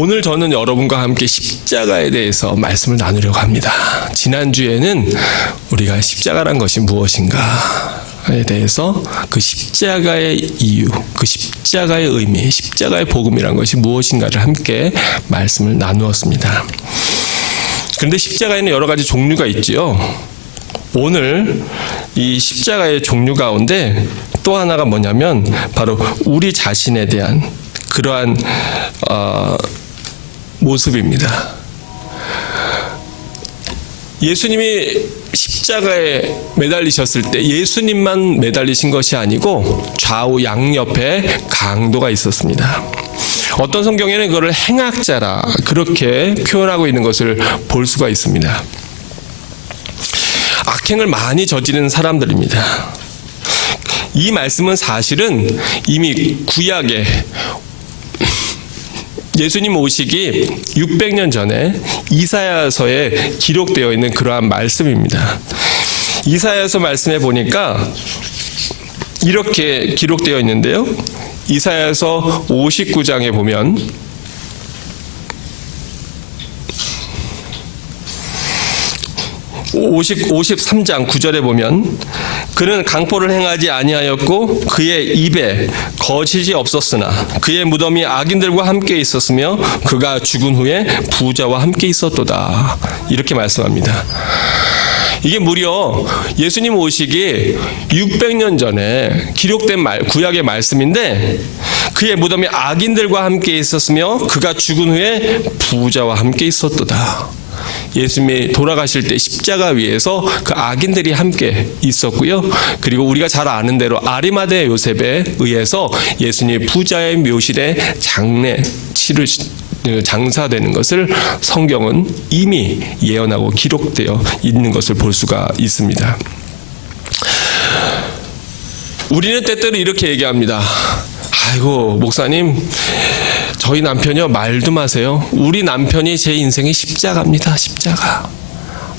오늘 저는 여러분과 함께 십자가에 대해서 말씀을 나누려고 합니다. 지난주에는 우리가 십자가란 것이 무엇인가에 대해서 그 십자가의 이유, 그 십자가의 의미, 십자가의 복음이란 것이 무엇인가를 함께 말씀을 나누었습니다. 그런데 십자가에는 여러 가지 종류가 있지요. 오늘 이 십자가의 종류 가운데 또 하나가 뭐냐면 바로 우리 자신에 대한 그러한 모습입니다. 예수님이 십자가에 매달리셨을 때 예수님만 매달리신 것이 아니고 좌우 양옆에 강도가 있었습니다. 어떤 성경에는 그걸 행악자라 그렇게 표현하고 있는 것을 볼 수가 있습니다. 악행을 많이 저지르는 사람들입니다. 이 말씀은 사실은 이미 구약에 예수님 오시기 600년 전에 이사야서에 기록되어 있는 그러한 말씀입니다. 이사야서 말씀에 보니까 이렇게 기록되어 있는데요. 이사야서 59장에 보면 53장 9절에 보면 그는 강포를 행하지 아니하였고 그의 입에 거짓이 없었으나 그의 무덤이 악인들과 함께 있었으며 그가 죽은 후에 부자와 함께 있었도다. 이렇게 말씀합니다. 이게 무려 예수님 오시기 600년 전에 기록된 구약의 말씀인데 그의 무덤이 악인들과 함께 있었으며 그가 죽은 후에 부자와 함께 있었도다. 예수님이 돌아가실 때 십자가 위에서 그 악인들이 함께 있었고요. 그리고 우리가 잘 아는 대로 아리마대 요셉에 의해서 예수님이 부자의 묘실에 장사되는 것을 성경은 이미 예언하고 기록되어 있는 것을 볼 수가 있습니다. 우리는 때때로 이렇게 얘기합니다. 아이고 목사님, 저희 남편이요 말도 마세요. 우리 남편이 제 인생의 십자가입니다. 십자가.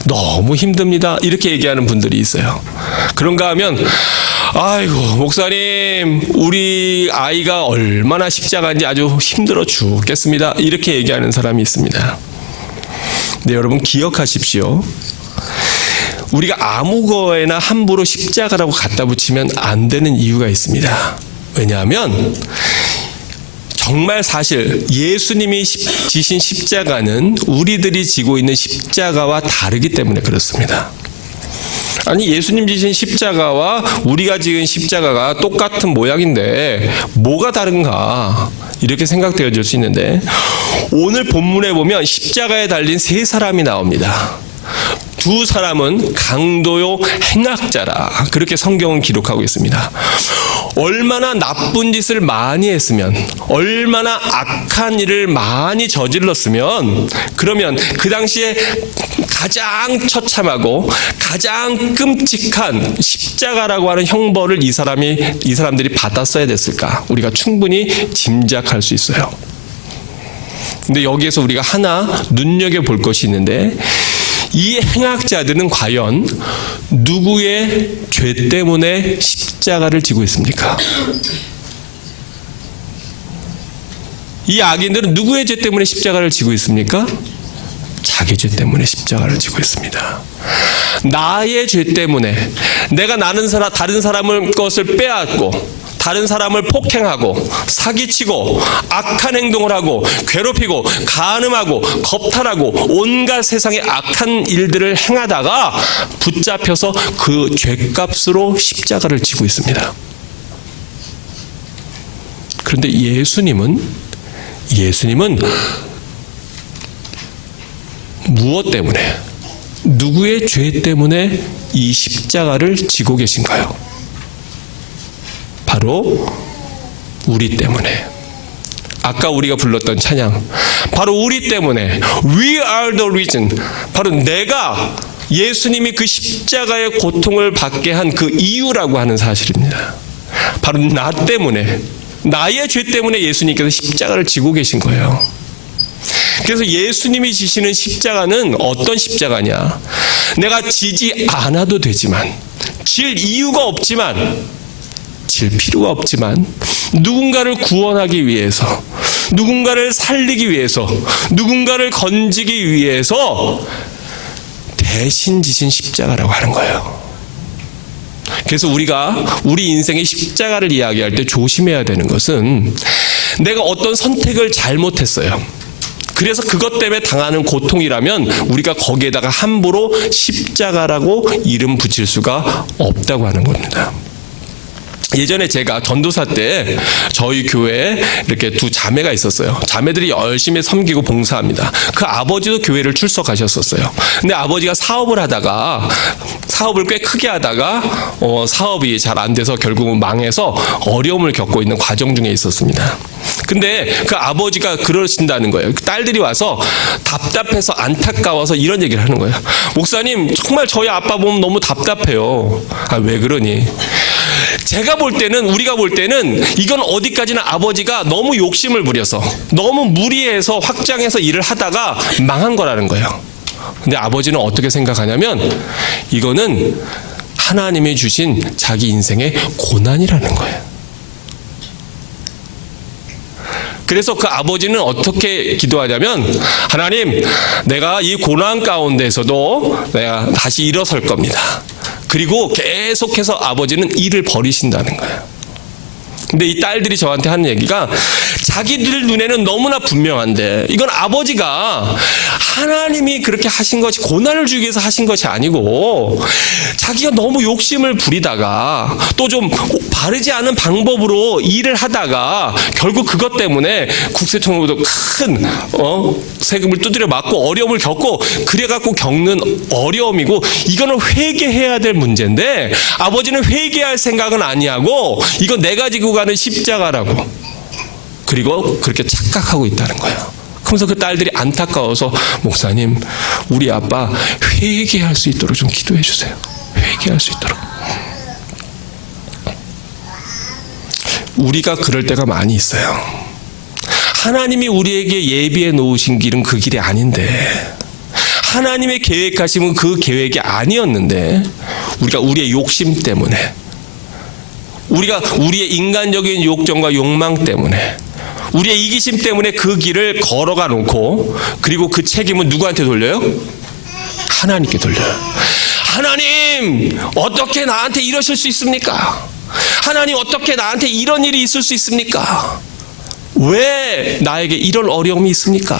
너무 힘듭니다. 이렇게 얘기하는 분들이 있어요. 그런가 하면 아이고 목사님, 우리 아이가 얼마나 십자가인지 아주 힘들어 죽겠습니다. 이렇게 얘기하는 사람이 있습니다. 네, 여러분 기억하십시오. 우리가 아무 거에나 함부로 십자가라고 갖다 붙이면 안 되는 이유가 있습니다. 왜냐하면 정말 사실 예수님이 지신 십자가는 우리들이 지고 있는 십자가와 다르기 때문에 그렇습니다. 아니, 예수님 지신 십자가와 우리가 지은 십자가가 똑같은 모양인데 뭐가 다른가 이렇게 생각되어질 수 있는데 오늘 본문에 보면 십자가에 달린 세 사람이 나옵니다. 두 사람은 강도요 행악자라 그렇게 성경은 기록하고 있습니다. 얼마나 나쁜 짓을 많이 했으면, 얼마나 악한 일을 많이 저질렀으면 그러면 그 당시에 가장 처참하고 가장 끔찍한 십자가라고 하는 형벌을 이 사람들이 받았어야 됐을까? 우리가 충분히 짐작할 수 있어요. 근데 여기에서 우리가 하나 눈여겨볼 것이 있는데 이 행악자들은 과연 누구의 죄 때문에 십자가를 지고 있습니까? 이 악인들은 누구의 죄 때문에 십자가를 지고 있습니까? 자기 죄 때문에 십자가를 지고 있습니다. 나의 죄 때문에 내가 다른 사람의 것을 빼앗고 다른 사람을 폭행하고 사기치고 악한 행동을 하고 괴롭히고 간음하고 겁탈하고 온갖 세상의 악한 일들을 행하다가 붙잡혀서 그 죄값으로 십자가를 지고 있습니다. 그런데 예수님은 무엇 때문에, 누구의 죄 때문에 이 십자가를 지고 계신가요? 바로 우리 때문에. 아까 우리가 불렀던 찬양, 바로 우리 때문에 We are the reason. 바로 내가 예수님이 그 십자가의 고통을 받게 한 그 이유라고 하는 사실입니다. 바로 나 때문에, 나의 죄 때문에 예수님께서 십자가를 지고 계신 거예요. 그래서 예수님이 지시는 십자가는 어떤 십자가냐? 내가 지지 않아도 되지만, 질 이유가 없지만, 질 필요가 없지만 누군가를 구원하기 위해서, 누군가를 살리기 위해서, 누군가를 건지기 위해서 대신 지신 십자가라고 하는 거예요. 그래서 우리가 우리 인생의 십자가를 이야기할 때 조심해야 되는 것은, 내가 어떤 선택을 잘못했어요. 그래서 그것 때문에 당하는 고통이라면 우리가 거기에다가 함부로 십자가라고 이름 붙일 수가 없다고 하는 겁니다. 예전에 제가 전도사 때 저희 교회에 이렇게 두 자매가 있었어요. 자매들이 열심히 섬기고 봉사합니다. 그 아버지도 교회를 출석하셨었어요. 근데 아버지가 사업을 꽤 크게 하다가 사업이 잘 안 돼서 결국은 망해서 어려움을 겪고 있는 과정 중에 있었습니다. 근데 그 아버지가 그러신다는 거예요. 딸들이 와서 답답해서 안타까워서 이런 얘기를 하는 거예요. 목사님, 정말 저희 아빠 보면 너무 답답해요. 아, 왜 그러니? 우리가 볼 때는 이건 어디까지나 아버지가 너무 욕심을 부려서, 너무 무리해서 확장해서 일을 하다가 망한 거라는 거예요. 근데 아버지는 어떻게 생각하냐면, 이거는 하나님이 주신 자기 인생의 고난이라는 거예요. 그래서 그 아버지는 어떻게 기도하냐면, 하나님, 내가 이 고난 가운데서도 내가 다시 일어설 겁니다. 그리고 계속해서 아버지는 일을 버리신다는 거예요. 근데 이 딸들이 저한테 하는 얘기가, 자기들 눈에는 너무나 분명한데 이건 아버지가 하나님이 그렇게 하신 것이 고난을 주기 위해서 하신 것이 아니고, 자기가 너무 욕심을 부리다가 또 좀 바르지 않은 방법으로 일을 하다가 결국 그것 때문에 국세청으로도 큰 세금을 두드려 맞고 어려움을 겪고, 그래갖고 겪는 어려움이고, 이거는 회개해야 될 문제인데 아버지는 회개할 생각은 아니하고 이건 내가 지고 가는 십자가라고, 그리고 그렇게 착각하고 있다는 거예요. 그러면서 그 딸들이 안타까워서, 목사님, 우리 아빠 회개할 수 있도록 좀 기도해 주세요. 회개할 수 있도록. 우리가 그럴 때가 많이 있어요. 하나님이 우리에게 예비해 놓으신 길은 그 길이 아닌데, 하나님의 계획하심은 그 계획이 아니었는데, 우리가 우리의 욕심 때문에, 우리가 우리의 인간적인 욕정과 욕망 때문에, 우리의 이기심 때문에 그 길을 걸어가 놓고, 그리고 그 책임은 누구한테 돌려요? 하나님께 돌려요. 하나님, 어떻게 나한테 이러실 수 있습니까? 하나님, 어떻게 나한테 이런 일이 있을 수 있습니까? 왜 나에게 이런 어려움이 있습니까?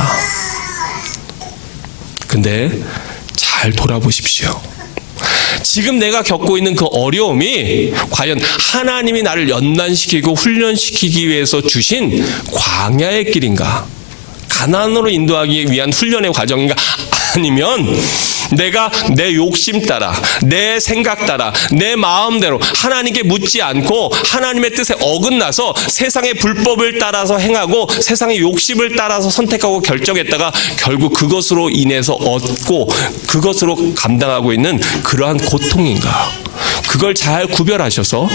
근데 잘 돌아보십시오. 지금 내가 겪고 있는 그 어려움이 과연 하나님이 나를 연단시키고 훈련시키기 위해서 주신 광야의 길인가? 가나안으로 인도하기 위한 훈련의 과정인가? 아니면 내가 내 욕심 따라, 내 생각 따라, 내 마음대로 하나님께 묻지 않고 하나님의 뜻에 어긋나서 세상의 불법을 따라서 행하고 세상의 욕심을 따라서 선택하고 결정했다가 결국 그것으로 인해서 얻고 그것으로 감당하고 있는 그러한 고통인가? 그걸 잘 구별하셔서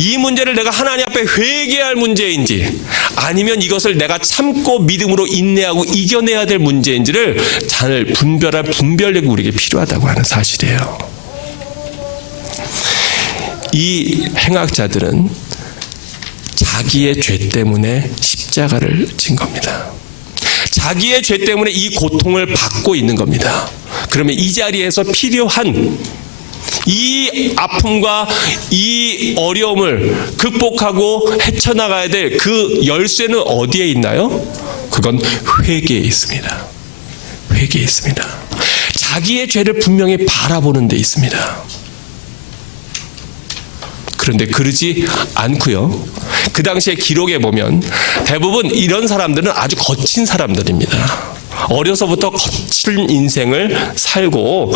이 문제를 내가 하나님 앞에 회개할 문제인지, 아니면 이것을 내가 참고 믿음으로 인내하고 이겨내야 될 문제인지를 잘 분별할 분별력이 우리에게 필요하다고 하는 사실이에요. 이 행악자들은 자기의 죄 때문에 십자가를 진 겁니다. 자기의 죄 때문에 이 고통을 받고 있는 겁니다. 그러면 이 자리에서 필요한 이 아픔과 이 어려움을 극복하고 헤쳐나가야 될 그 열쇠는 어디에 있나요? 그건 회개에 있습니다. 회개에 있습니다. 자기의 죄를 분명히 바라보는 데 있습니다. 그런데 그러지 않고요. 그 당시에 기록에 보면 대부분 이런 사람들은 아주 거친 사람들입니다. 어려서부터 거친 인생을 살고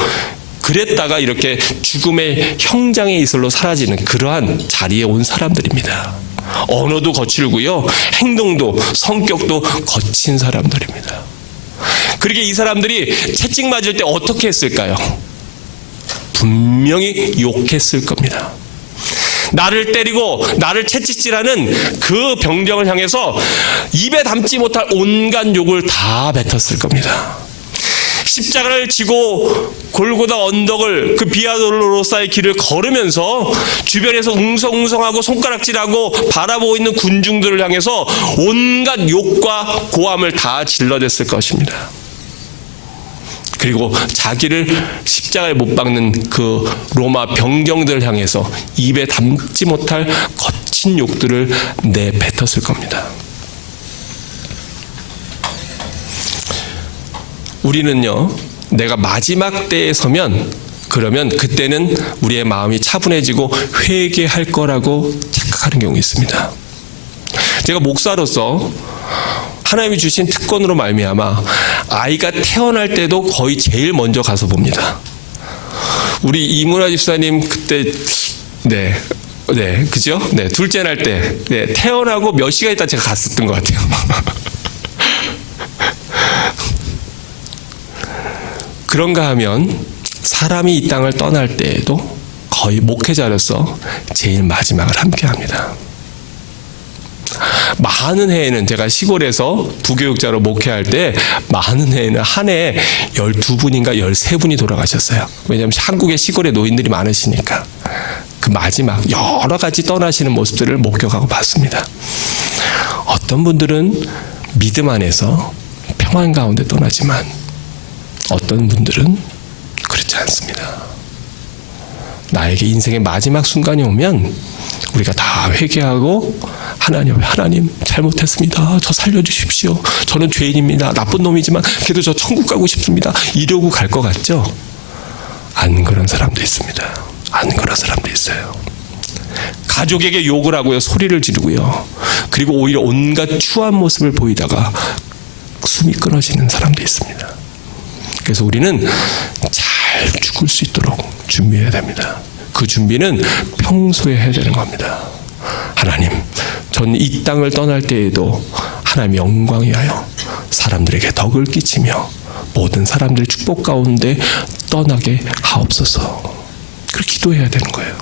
그랬다가 이렇게 죽음의 형장의 이슬로 사라지는 그러한 자리에 온 사람들입니다. 언어도 거칠고요. 행동도 성격도 거친 사람들입니다. 그러게 이 사람들이 채찍 맞을 때 어떻게 했을까요? 분명히 욕했을 겁니다. 나를 때리고 나를 채찍질하는 그 병정을 향해서 입에 담지 못할 온갖 욕을 다 뱉었을 겁니다. 십자가를 지고 골고다 언덕을, 그 비아돌로로사의 길을 걸으면서 주변에서 웅성웅성하고 손가락질하고 바라보고 있는 군중들을 향해서 온갖 욕과 고함을 다 질러댔을 것입니다. 그리고 자기를 십자가에 못 박는 그 로마 병경들을 향해서 입에 담지 못할 거친 욕들을 내뱉었을 겁니다. 우리는요, 내가 마지막 때에 서면, 그러면 그때는 우리의 마음이 차분해지고 회개할 거라고 착각하는 경우가 있습니다. 제가 목사로서 하나님이 주신 특권으로 말미암아 아이가 태어날 때도 거의 제일 먼저 가서 봅니다. 우리 이문화 집사님 그때 그죠? 둘째 날 때 태어나고 몇 시간 있다 제가 갔었던 것 같아요. 그런가 하면 사람이 이 땅을 떠날 때에도 거의 목회자로서 제일 마지막을 함께합니다. 많은 해에는 제가 시골에서 부교육자로 목회할 때 많은 해에는 한 해에 12분인가 13분이 돌아가셨어요. 왜냐하면 한국의 시골에 노인들이 많으시니까. 그 마지막 여러 가지 떠나시는 모습들을 목격하고 봤습니다. 어떤 분들은 믿음 안에서 평안 가운데 떠나지만 어떤 분들은 그렇지 않습니다. 나에게 인생의 마지막 순간이 오면 우리가 다 회개하고 하나님 잘못했습니다. 저 살려주십시오. 저는 죄인입니다. 나쁜 놈이지만 그래도 저 천국 가고 싶습니다. 이러고 갈 것 같죠? 안 그런 사람도 있습니다. 안 그런 사람도 있어요. 가족에게 욕을 하고요. 소리를 지르고요. 그리고 오히려 온갖 추한 모습을 보이다가 숨이 끊어지는 사람도 있습니다. 그래서 우리는 잘 죽을 수 있도록 준비해야 됩니다. 그 준비는 평소에 해야 되는 겁니다. 하나님, 전 이 땅을 떠날 때에도 하나님의 영광 위하여 사람들에게 덕을 끼치며 모든 사람들의 축복 가운데 떠나게 하옵소서. 그렇게 기도해야 되는 거예요.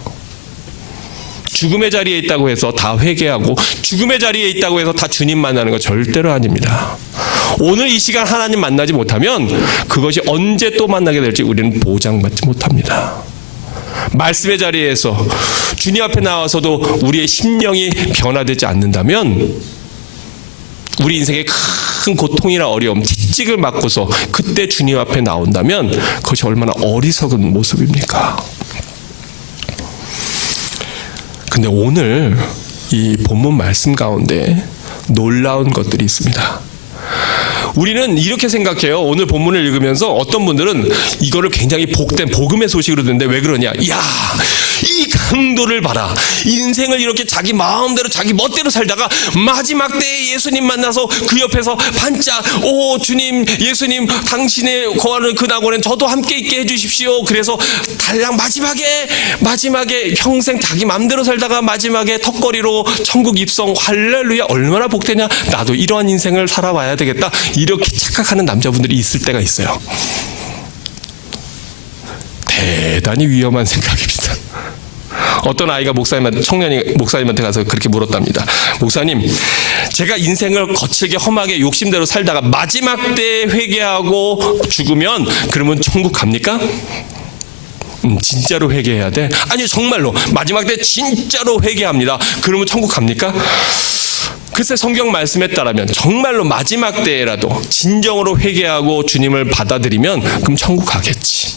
죽음의 자리에 있다고 해서 다 회개하고 죽음의 자리에 있다고 해서 다 주님 만나는 거 절대로 아닙니다. 오늘 이 시간 하나님 만나지 못하면 그것이 언제 또 만나게 될지 우리는 보장받지 못합니다. 말씀의 자리에서 주님 앞에 나와서도 우리의 심령이 변화되지 않는다면 우리 인생의 큰 고통이나 어려움, 채찍을 맞고서 그때 주님 앞에 나온다면 그것이 얼마나 어리석은 모습입니까? 근데 오늘 이 본문 말씀 가운데 놀라운 것들이 있습니다. 우리는 이렇게 생각해요. 오늘 본문을 읽으면서 어떤 분들은 이거를 굉장히 복된 복음의 소식으로 듣는데 왜 그러냐? 이야, 이 강도를 봐라. 인생을 이렇게 자기 마음대로 자기 멋대로 살다가 마지막 때에 예수님 만나서 그 옆에서 반짝, 오 주님, 예수님, 당신의 거하는 그 낙원에 저도 함께 있게 해주십시오. 그래서 달랑 마지막에 평생 자기 마음대로 살다가 마지막에 턱걸이로 천국 입성, 할렐루야, 얼마나 복되냐. 나도 이러한 인생을 살아봐야 되겠다. 이렇게 착각하는 남자분들이 있을 때가 있어요. 대단히 위험한 생각입니다. 어떤 아이가 청년이 목사님한테 가서 그렇게 물었답니다. 목사님, 제가 인생을 거칠게 험하게 욕심대로 살다가 마지막 때에 회개하고 죽으면 그러면 천국 갑니까? 진짜로 회개해야 돼? 아니요, 정말로 마지막 때 진짜로 회개합니다. 그러면 천국 갑니까? 글쎄, 성경 말씀에 따르면 정말로 마지막 때라도 진정으로 회개하고 주님을 받아들이면 그럼 천국 가겠지.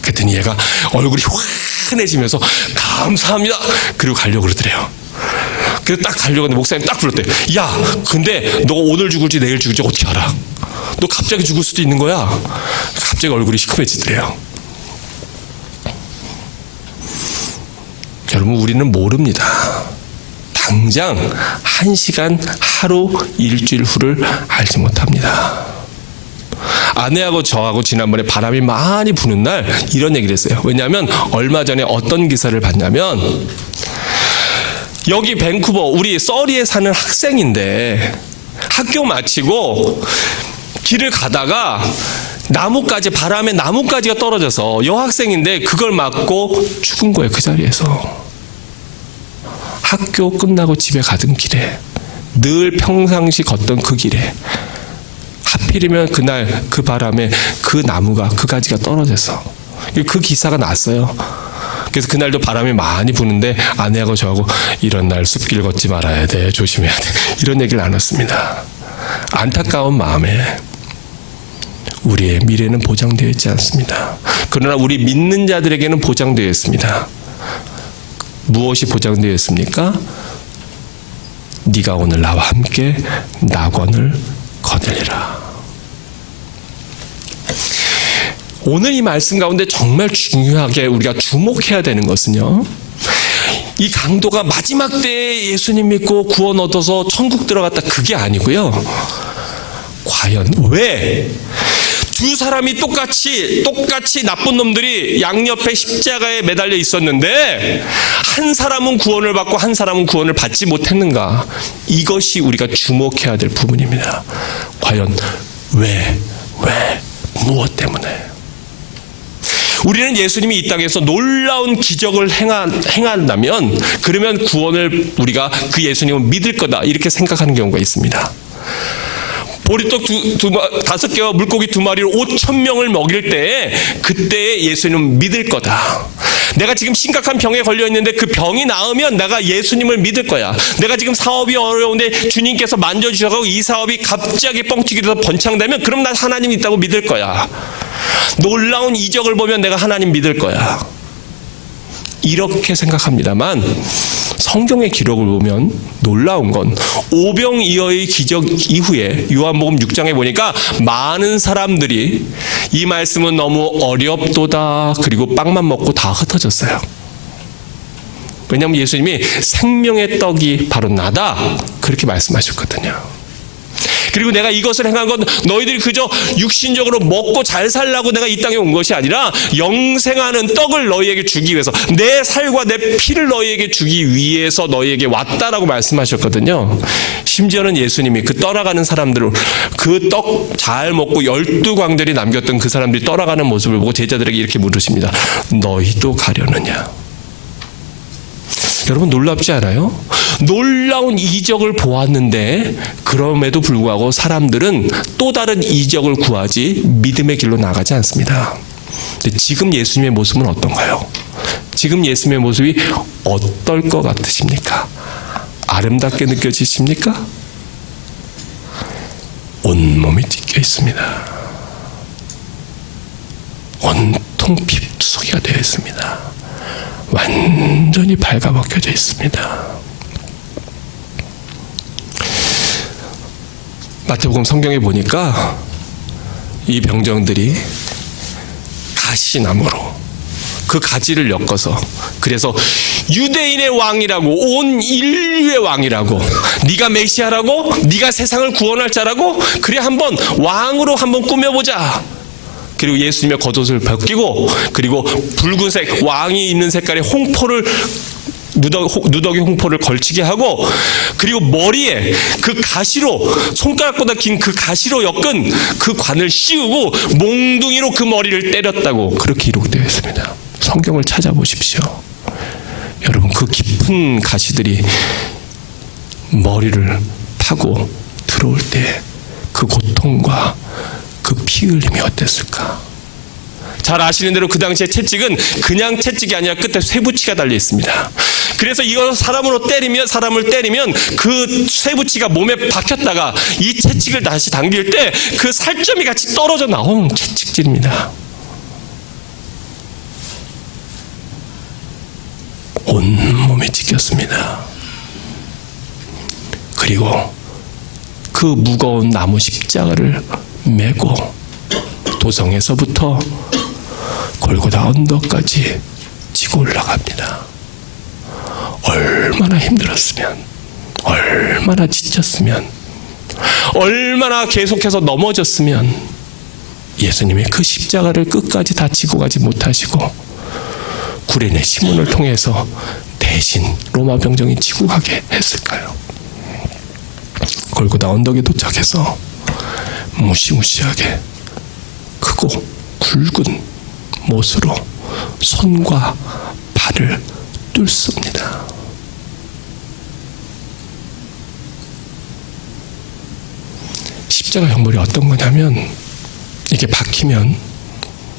그랬더니 얘가 얼굴이 환해지면서 감사합니다. 그리고 가려고 그러더래요. 그래서 딱 가려고 하는데 목사님 딱 불렀대. 야, 근데 너가 오늘 죽을지 내일 죽을지 어떻게 알아? 너 갑자기 죽을 수도 있는 거야. 갑자기 얼굴이 시커매지더래요. 여러분, 우리는 모릅니다. 당장 1시간, 하루, 일주일 후를 알지 못합니다. 아내하고 저하고 지난번에 바람이 많이 부는 날 이런 얘기를 했어요. 왜냐하면 얼마 전에 어떤 기사를 봤냐면 여기 밴쿠버 우리 서리에 사는 학생인데 학교 마치고 길을 가다가 바람에 나뭇가지가 떨어져서 여학생인데 그걸 맞고 죽은 거예요. 그 자리에서. 학교 끝나고 집에 가던 길에 늘 평상시 걷던 그 길에 하필이면 그날 그 바람에 그 나무가 그 가지가 떨어져서 그 기사가 났어요. 그래서 그날도 바람이 많이 부는데 아내하고 저하고 이런 날 숲길 걷지 말아야 돼, 조심해야 돼, 이런 얘기를 나눴습니다. 안타까운 마음에 우리의 미래는 보장되어 있지 않습니다. 그러나 우리 믿는 자들에게는 보장되어 있습니다. 무엇이 보장되어 있습니까? 네가 오늘 나와 함께 낙원을 거닐리라. 오늘 이 말씀 가운데 정말 중요하게 우리가 주목해야 되는 것은요, 이 강도가 마지막 때에 예수님 믿고 구원 얻어서 천국 들어갔다, 그게 아니고요. 과연 왜 두 사람이 똑같이 나쁜 놈들이 양옆에 십자가에 매달려 있었는데 한 사람은 구원을 받고 한 사람은 구원을 받지 못했는가? 이것이 우리가 주목해야 될 부분입니다. 과연 왜 무엇 때문에? 우리는 예수님이 이 땅에서 놀라운 기적을 행한다면, 그러면 구원을 우리가 그 예수님을 믿을 거다, 이렇게 생각하는 경우가 있습니다. 보리떡 5개와 물고기 2마리로 5,000명을 먹일 때에 그때에 예수님을 믿을 거다. 내가 지금 심각한 병에 걸려 있는데 그 병이 나으면 내가 예수님을 믿을 거야. 내가 지금 사업이 어려운데 주님께서 만져주셔서 이 사업이 갑자기 뻥튀기 돼서 번창되면 그럼 나 하나님 있다고 믿을 거야. 놀라운 이적을 보면 내가 하나님 믿을 거야. 이렇게 생각합니다만 성경의 기록을 보면 놀라운 건 오병이어의 기적 이후에 요한복음 6장에 보니까 많은 사람들이 이 말씀은 너무 어렵도다, 그리고 빵만 먹고 다 흩어졌어요. 왜냐하면 예수님이 생명의 떡이 바로 나다, 그렇게 말씀하셨거든요. 그리고 내가 이것을 행한 건 너희들이 그저 육신적으로 먹고 잘 살라고 내가 이 땅에 온 것이 아니라 영생하는 떡을 너희에게 주기 위해서, 내 살과 내 피를 너희에게 주기 위해서 너희에게 왔다라고 말씀하셨거든요. 심지어는 예수님이 그 떠나가는 사람들을, 그 떡 잘 먹고 12광들이 남겼던 그 사람들이 떠나가는 모습을 보고 제자들에게 이렇게 물으십니다. 너희도 가려느냐? 여러분, 놀랍지 않아요? 놀라운 이적을 보았는데 그럼에도 불구하고 사람들은 또 다른 이적을 구하지 믿음의 길로 나가지 않습니다. 근데 지금 예수님의 모습은 어떤가요? 지금 예수님의 모습이 어떨 것 같으십니까? 아름답게 느껴지십니까? 온몸이 찢겨 있습니다. 온통 피투성이가 되어 있습니다. 완전히 발가벗겨져 있습니다. 마태복음 성경에 보니까 이 병정들이 가시나무로 그 가지를 엮어서, 그래서 유대인의 왕이라고, 온 인류의 왕이라고, 네가 메시아라고, 네가 세상을 구원할 자라고, 그래 한번 왕으로 한번 꾸며보자. 그리고 예수님의 겉옷을 벗기고, 그리고 붉은색 왕이 있는 색깔의 홍포를, 누더기 홍포를 걸치게 하고, 그리고 머리에 그 가시로, 손가락보다 긴 그 가시로 엮은 그 관을 씌우고 몽둥이로 그 머리를 때렸다고 그렇게 기록되어 있습니다. 성경을 찾아보십시오. 여러분, 그 깊은 가시들이 머리를 타고 들어올 때 그 고통과 그 피 흘림이 어땠을까? 잘 아시는 대로 그 당시에 채찍은 그냥 채찍이 아니라 끝에 쇠붙이가 달려 있습니다. 그래서 이거 사람을 때리면 그 쇠붙이가 몸에 박혔다가 이 채찍을 다시 당길 때 그 살점이 같이 떨어져 나온 채찍질입니다. 온몸이 찢겼습니다. 그리고 그 무거운 나무 십자가를 메고 도성에서부터 골고다 언덕까지 지고 올라갑니다. 얼마나 힘들었으면, 얼마나 지쳤으면, 얼마나 계속해서 넘어졌으면 예수님이 그 십자가를 끝까지 다 지고 가지 못하시고 구레네 시몬을 통해서 대신 로마 병정이 지고 가게 했을까요? 골고다 언덕에 도착해서 무시무시하게 크고 굵은 못으로 손과 발을 뚫습니다. 십자가 형벌이 어떤 거냐면 이게 박히면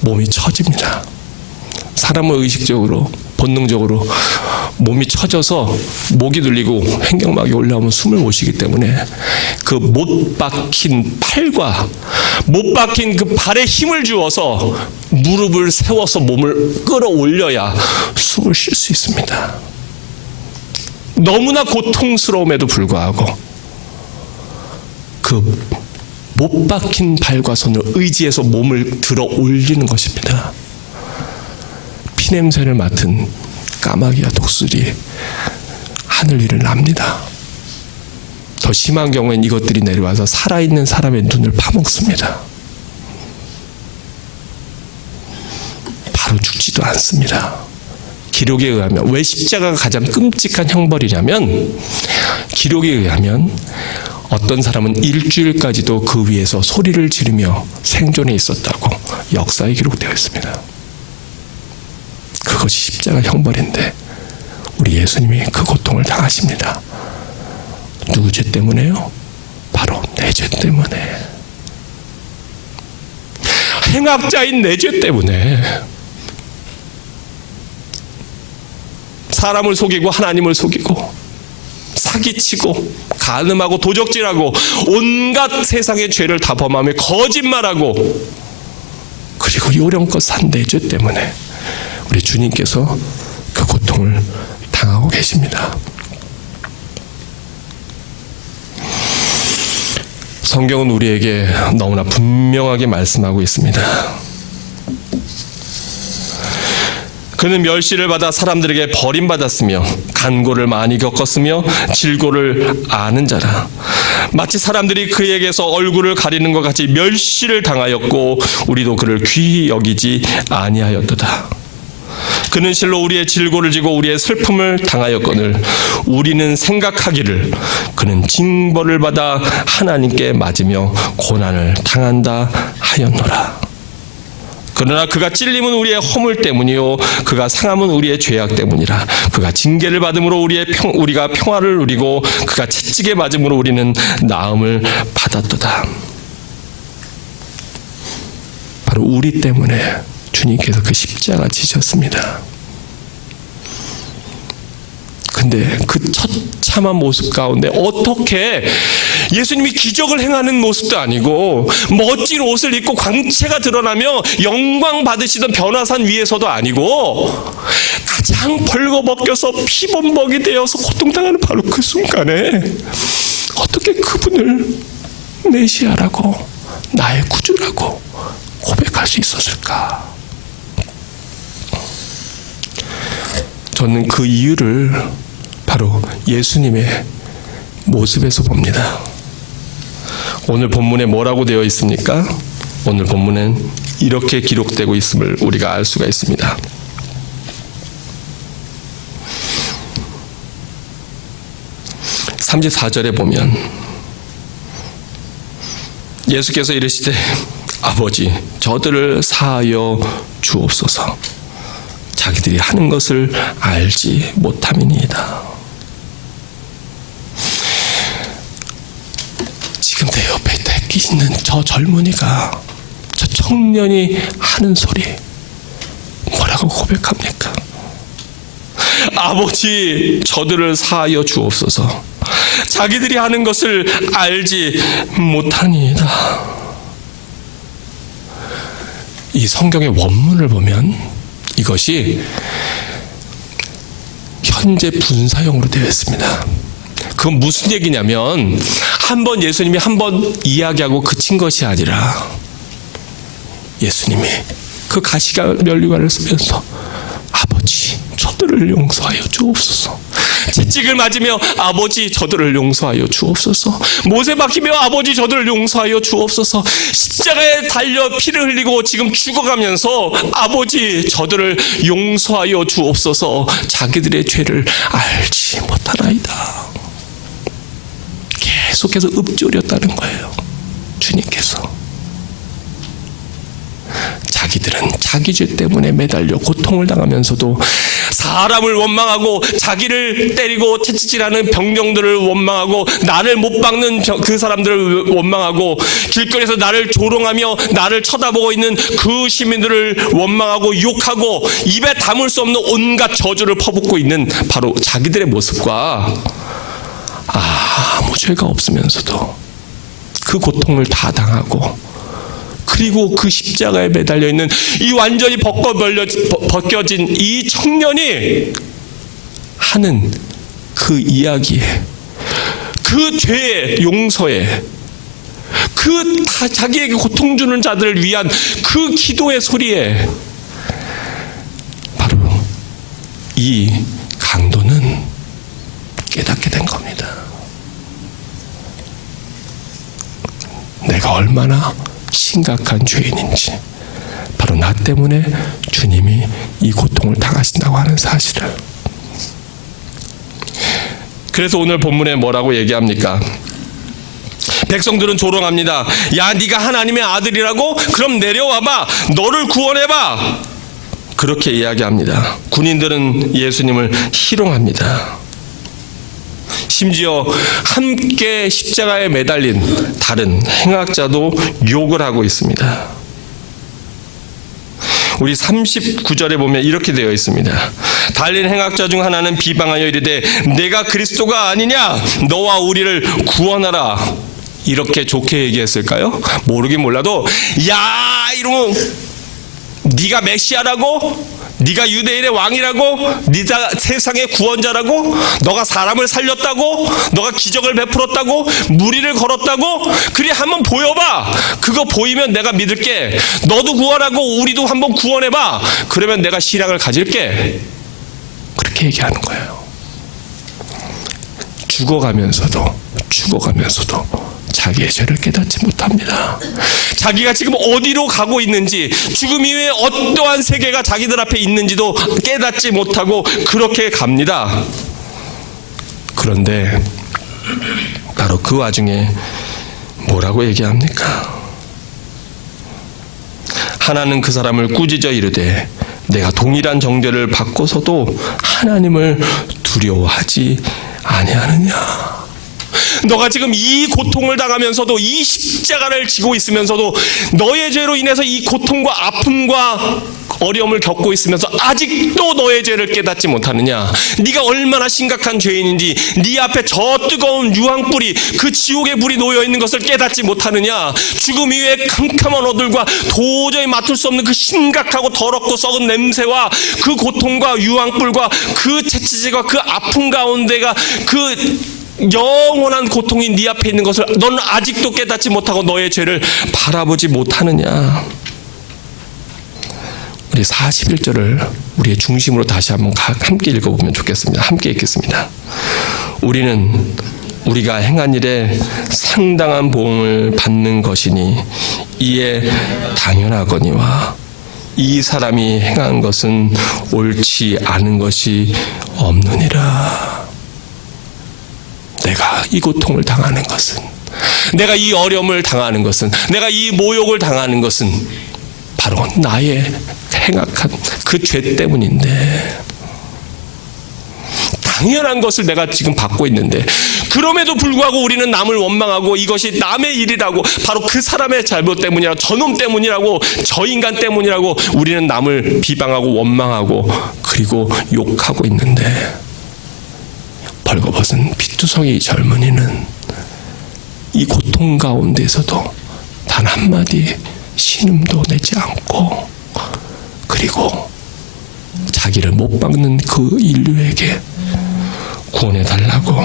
몸이 처집니다. 사람은 의식적으로 본능적으로 몸이 처져서 목이 눌리고 횡격막이 올라오면 숨을 못 쉬기 때문에 그 못 박힌 팔과 못 박힌 그 발에 힘을 주어서 무릎을 세워서 몸을 끌어올려야 숨을 쉴 수 있습니다. 너무나 고통스러움에도 불구하고 그 못 박힌 발과 손을 의지해서 몸을 들어 올리는 것입니다. 피냄새를 맡은 까마귀와 독수리 하늘 위를 납니다. 더 심한 경우엔 이것들이 내려와서 살아있는 사람의 눈을 파먹습니다. 바로 죽지도 않습니다. 기록에 의하면, 왜 십자가가 가장 끔찍한 형벌이냐면 기록에 의하면 어떤 사람은 일주일까지도 그 위에서 소리를 지르며 생존해 있었다고 역사에 기록되어 있습니다. 그것이 십자가 형벌인데 우리 예수님이 그 고통을 당하십니다. 누구 죄 때문에요? 바로 내 죄 때문에. 행악자인 내 죄 때문에. 사람을 속이고 하나님을 속이고 사기치고 간음하고 도적질하고 온갖 세상의 죄를 다 범하며 거짓말하고 그리고 요령껏 산 내 죄 때문에 우리 주님께서 그 고통을 당하고 계십니다. 성경은 우리에게 너무나 분명하게 말씀하고 있습니다. 그는 멸시를 받아 사람들에게 버림받았으며 간고를 많이 겪었으며 질고를 아는 자라. 마치 사람들이 그에게서 얼굴을 가리는 것 같이 멸시를 당하였고 우리도 그를 귀히 여기지 아니하였도다. 그는 실로 우리의 질고를 지고 우리의 슬픔을 당하였거늘 우리는 생각하기를 그는 징벌을 받아 하나님께 맞으며 고난을 당한다 하였노라. 그러나 그가 찔림은 우리의 허물 때문이요 그가 상함은 우리의 죄악 때문이라. 그가 징계를 받음으로 우리가 평화를 누리고 그가 채찍에 맞음으로 우리는 나음을 받았도다. 바로 우리 때문에 주님께서 그 십자가 지셨습니다. 근데 그 처참한 모습 가운데 어떻게 예수님이 기적을 행하는 모습도 아니고 멋진 옷을 입고 광채가 드러나며 영광 받으시던 변화산 위에서도 아니고 가장 벌거벗겨서 피범벅이 되어서 고통당하는 바로 그 순간에 어떻게 그분을 메시아라고 나의 구주라고 고백할 수 있었을까? 저는 그 이유를 바로 예수님의 모습에서 봅니다. 오늘 본문에 뭐라고 되어 있습니까? 오늘 본문엔 이렇게 기록되고 있음을 우리가 알 수가 있습니다. (34절에) 보면 예수께서 이르시되 아버지 저들을 사하여 주옵소서. 자기들이 하는 것을 알지 못함이니이다. 지금 내 옆에 대기 있는 저 젊은이가, 저 청년이 하는 소리 뭐라고 고백합니까? 아버지 저들을 사하여 주옵소서. 자기들이 하는 것을 알지 못하니이다. 이 성경의 원문을 보면 이것이 현재 분사형으로 되어 있습니다. 그건 무슨 얘기냐면 한번 예수님이 한번 이야기하고 그친 것이 아니라 예수님이 그 가시가 면류관을 쓰면서 아버지 저들을 용서하여 주옵소서. 채찍을 맞으며 아버지 저들을 용서하여 주옵소서. 못에 박히며 아버지 저들을 용서하여 주옵소서. 십자가에 달려 피를 흘리고 지금 죽어가면서 아버지 저들을 용서하여 주옵소서. 자기들의 죄를 알지 못하나이다. 계속해서 읊조렸다는 거예요. 주님께서. 자기들은 자기 죄 때문에 매달려 고통을 당하면서도 사람을 원망하고 자기를 때리고 채찍질하는 병정들을 원망하고 나를 못 박는 그 사람들을 원망하고 길거리에서 나를 조롱하며 나를 쳐다보고 있는 그 시민들을 원망하고 욕하고 입에 담을 수 없는 온갖 저주를 퍼붓고 있는 바로 자기들의 모습과 아무 죄가 없으면서도 그 고통을 다 당하고 그리고 그 십자가에 매달려 있는 이 완전히 벗겨진 이 청년이 하는 그 이야기에, 그 죄의 용서에, 그 자기에게 고통 주는 자들을 위한 그 기도의 소리에 바로 이 강도는 깨닫게 된 겁니다. 내가 얼마나 심각한 죄인인지, 바로 나 때문에 주님이 이 고통을 당하신다고 하는 사실을. 그래서 오늘 본문에 뭐라고 얘기합니까? 백성들은 조롱합니다. 야, 네가 하나님의 아들이라고? 그럼 내려와봐, 너를 구원해봐. 그렇게 이야기합니다. 군인들은 예수님을 희롱합니다. 심지어 함께 십자가에 매달린 다른 행악자도 욕을 하고 있습니다. 우리 39절에 보면 이렇게 되어 있습니다. 달린 행악자 중 하나는 비방하여 이르되 내가 그리스도가 아니냐? 너와 우리를 구원하라. 이렇게 좋게 얘기했을까요? 모르긴 몰라도 야, 이러면 네가 메시아라고? 네가 유대인의 왕이라고? 네가 세상의 구원자라고? 너가 사람을 살렸다고? 너가 기적을 베풀었다고? 무리를 걸었다고? 그래, 한번 보여봐. 그거 보이면 내가 믿을게. 너도 구원하고 우리도 한번 구원해봐. 그러면 내가 신앙을 가질게. 그렇게 얘기하는 거예요. 죽어가면서도 자기의 죄를 깨닫지 못합니다. 자기가 지금 어디로 가고 있는지, 죽음 이후에 어떠한 세계가 자기들 앞에 있는지도 깨닫지 못하고 그렇게 갑니다. 그런데 바로 그 와중에 뭐라고 얘기합니까? 하나는 그 사람을 꾸짖어 이르되 내가 동일한 정죄를 받고서도 하나님을 두려워하지 아니하느냐? 너가 지금 이 고통을 당하면서도, 이 십자가를 지고 있으면서도, 너의 죄로 인해서 이 고통과 아픔과 어려움을 겪고 있으면서 아직도 너의 죄를 깨닫지 못하느냐? 네가 얼마나 심각한 죄인인지, 네 앞에 저 뜨거운 유황불이, 그 지옥의 불이 놓여 있는 것을 깨닫지 못하느냐? 죽음 이후에 캄캄한 어둠과 도저히 맡을 수 없는 그 심각하고 더럽고 썩은 냄새와 그 고통과 유황불과 그 채찍질과 그 아픔 가운데가 그 영원한 고통이 네 앞에 있는 것을 너는 아직도 깨닫지 못하고 너의 죄를 바라보지 못하느냐? 우리 41절을 우리의 중심으로 다시 한번 함께 읽어보면 좋겠습니다. 함께 읽겠습니다. 우리는 우리가 행한 일에 상당한 보응을 받는 것이니 이에 당연하거니와 이 사람이 행한 것은 옳지 않은 것이 없느니라. 내가 이 고통을 당하는 것은, 내가 이 어려움을 당하는 것은, 내가 이 모욕을 당하는 것은 바로 나의 행악한 그 죄 때문인데, 당연한 것을 내가 지금 받고 있는데, 그럼에도 불구하고 우리는 남을 원망하고 이것이 남의 일이라고, 바로 그 사람의 잘못 때문이라고, 저놈 때문이라고, 저 인간 때문이라고 우리는 남을 비방하고 원망하고 그리고 욕하고 있는데, 벌거벗은 피투성이 젊은이는 이 고통 가운데서도 단 한마디 신음도 내지 않고, 그리고 자기를 못 박는 그 인류에게 구원해달라고,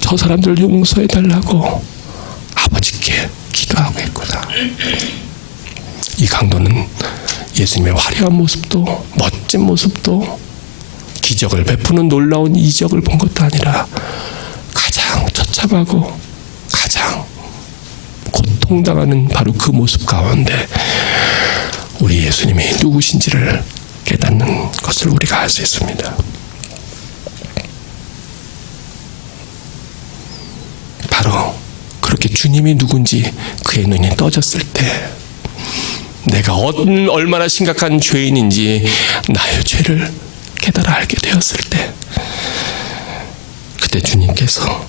저 사람들을 용서해달라고 아버지께 기도하고 있구나. 이 강도는 예수님의 화려한 모습도, 멋진 모습도, 기적을 베푸는 놀라운 이적을 본 것도 아니라 가장 처참하고 가장 고통당하는 바로 그 모습 가운데 우리 예수님이 누구신지를 깨닫는 것을 우리가 알 수 있습니다. 바로 그렇게 주님이 누군지 그의 눈이 떠졌을 때 내가 얼마나 심각한 죄인인지 나의 죄를 깨달아 알게 되었을 때, 그때 주님께서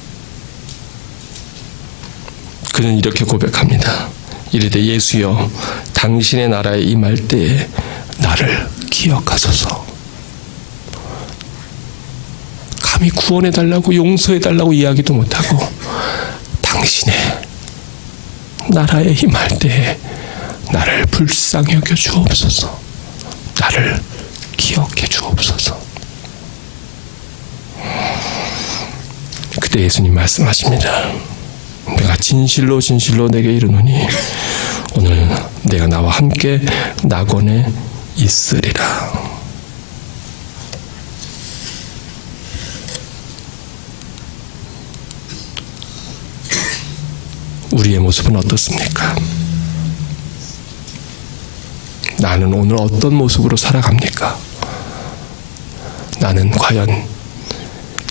그는 이렇게 고백합니다. 이르되 예수여, 당신의 나라에 임할 때에 나를 기억하소서. 감히 구원해달라고 용서해달라고 이야기도 못하고 당신의 나라에 임할 때에 나를 불쌍히 여겨 주옵소서. 나를 기억해 주옵소서. 그때 예수님 말씀하십니다. 내가 진실로 진실로 내게 이르노니 오늘 내가 나와 함께 낙원에 있으리라. 우리의 모습은 어떻습니까? 나는 오늘 어떤 모습으로 살아갑니까? 나는 과연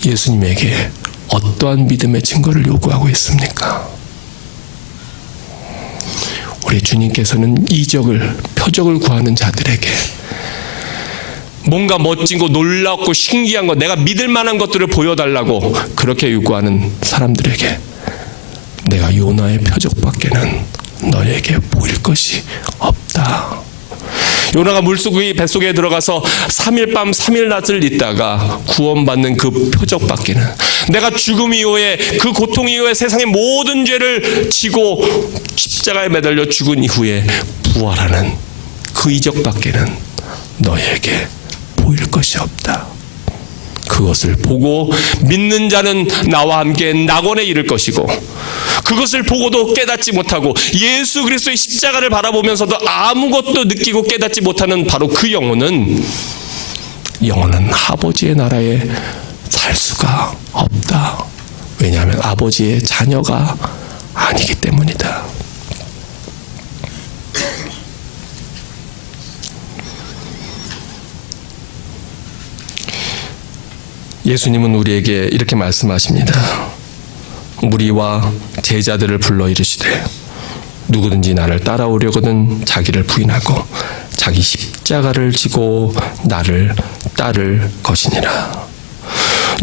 예수님에게 어떠한 믿음의 증거를 요구하고 있습니까? 우리 주님께서는 이적을, 표적을 구하는 자들에게 뭔가 멋진 거, 놀랍고 신기한 거, 내가 믿을 만한 것들을 보여달라고 그렇게 요구하는 사람들에게 내가 요나의 표적밖에는 너에게 보일 것이 없다. 요나가 물속의 뱃속에 들어가서 3일 밤 3일 낮을 있다가 구원받는 그 표적밖에는, 내가 죽음 이후에 그 고통 이후에 세상의 모든 죄를 지고 십자가에 매달려 죽은 이후에 부활하는 그 이적밖에는 너에게 보일 것이 없다. 그것을 보고 믿는 자는 나와 함께 낙원에 이를 것이고, 그것을 보고도 깨닫지 못하고 예수 그리스도의 십자가를 바라보면서도 아무것도 느끼고 깨닫지 못하는 바로 그 영혼은 아버지의 나라에 살 수가 없다. 왜냐하면 아버지의 자녀가 아니기 때문이다. 예수님은 우리에게 이렇게 말씀하십니다. 무리와 제자들을 불러 이르시되 누구든지 나를 따라오려거든 자기를 부인하고 자기 십자가를 지고 나를 따를 것이니라.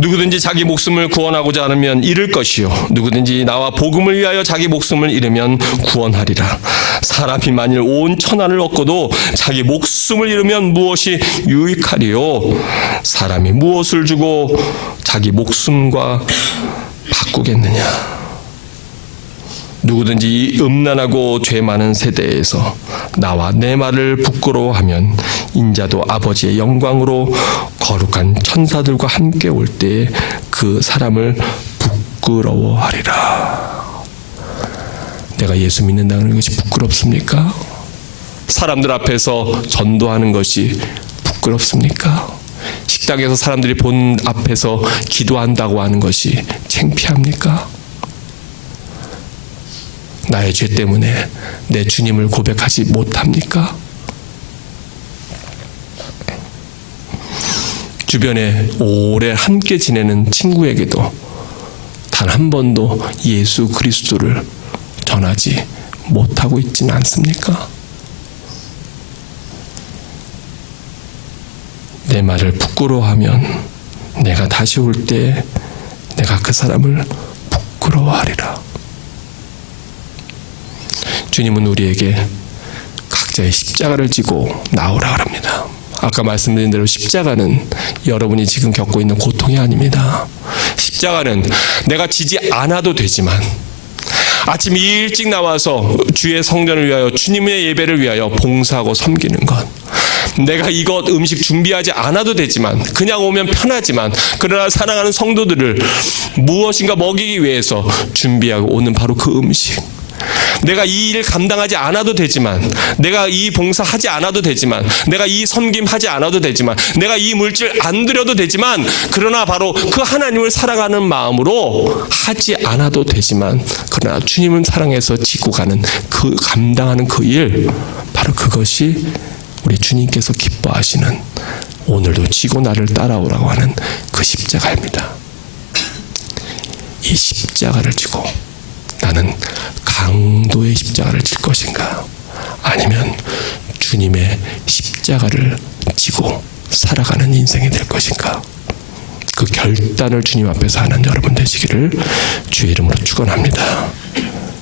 누구든지 자기 목숨을 구원하고자 하면 잃을 것이요 누구든지 나와 복음을 위하여 자기 목숨을 잃으면 구원하리라. 사람이 만일 온 천하를 얻고도 자기 목숨을 잃으면 무엇이 유익하리요? 사람이 무엇을 주고 자기 목숨과 바꾸겠느냐? 누구든지 이 음란하고 죄 많은 세대에서 나와 내 말을 부끄러워하면 인자도 아버지의 영광으로 거룩한 천사들과 함께 올 때에 그 사람을 부끄러워하리라. 내가 예수 믿는다는 것이 부끄럽습니까? 사람들 앞에서 전도하는 것이 부끄럽습니까? 식당에서 사람들이 본 앞에서 기도한다고 하는 것이 창피합니까? 나의 죄 때문에 내 주님을 고백하지 못합니까? 주변에 오래 함께 지내는 친구에게도 단 한 번도 예수 그리스도를 전하지 못하고 있지는 않습니까? 내 말을 부끄러워하면 내가 다시 올 때 내가 그 사람을 부끄러워하리라. 주님은 우리에게 각자의 십자가를 지고 나오라 합니다. 아까 말씀드린 대로 십자가는 여러분이 지금 겪고 있는 고통이 아닙니다. 십자가는 내가 지지 않아도 되지만 아침 일찍 나와서 주의 성전을 위하여 주님의 예배를 위하여 봉사하고 섬기는 것, 내가 이것 음식 준비하지 않아도 되지만 그냥 오면 편하지만 그러나 사랑하는 성도들을 무엇인가 먹이기 위해서 준비하고 오는 바로 그 음식, 내가 이 일 감당하지 않아도 되지만, 내가 이 봉사하지 않아도 되지만, 내가 이 섬김하지 않아도 되지만, 내가 이 물질 안 드려도 되지만, 그러나 바로 그 하나님을 사랑하는 마음으로 하지 않아도 되지만, 그러나 주님을 사랑해서 지고 가는 그 감당하는 그 일, 바로 그것이 우리 주님께서 기뻐하시는 오늘도 지고 나를 따라오라고 하는 그 십자가입니다. 이 십자가를 지고 나는 강도의 십자가를 질 것인가, 아니면 주님의 십자가를 지고 살아가는 인생이 될 것인가? 그 결단을 주님 앞에서 하는 여러분 되시기를 주의 이름으로 축원합니다.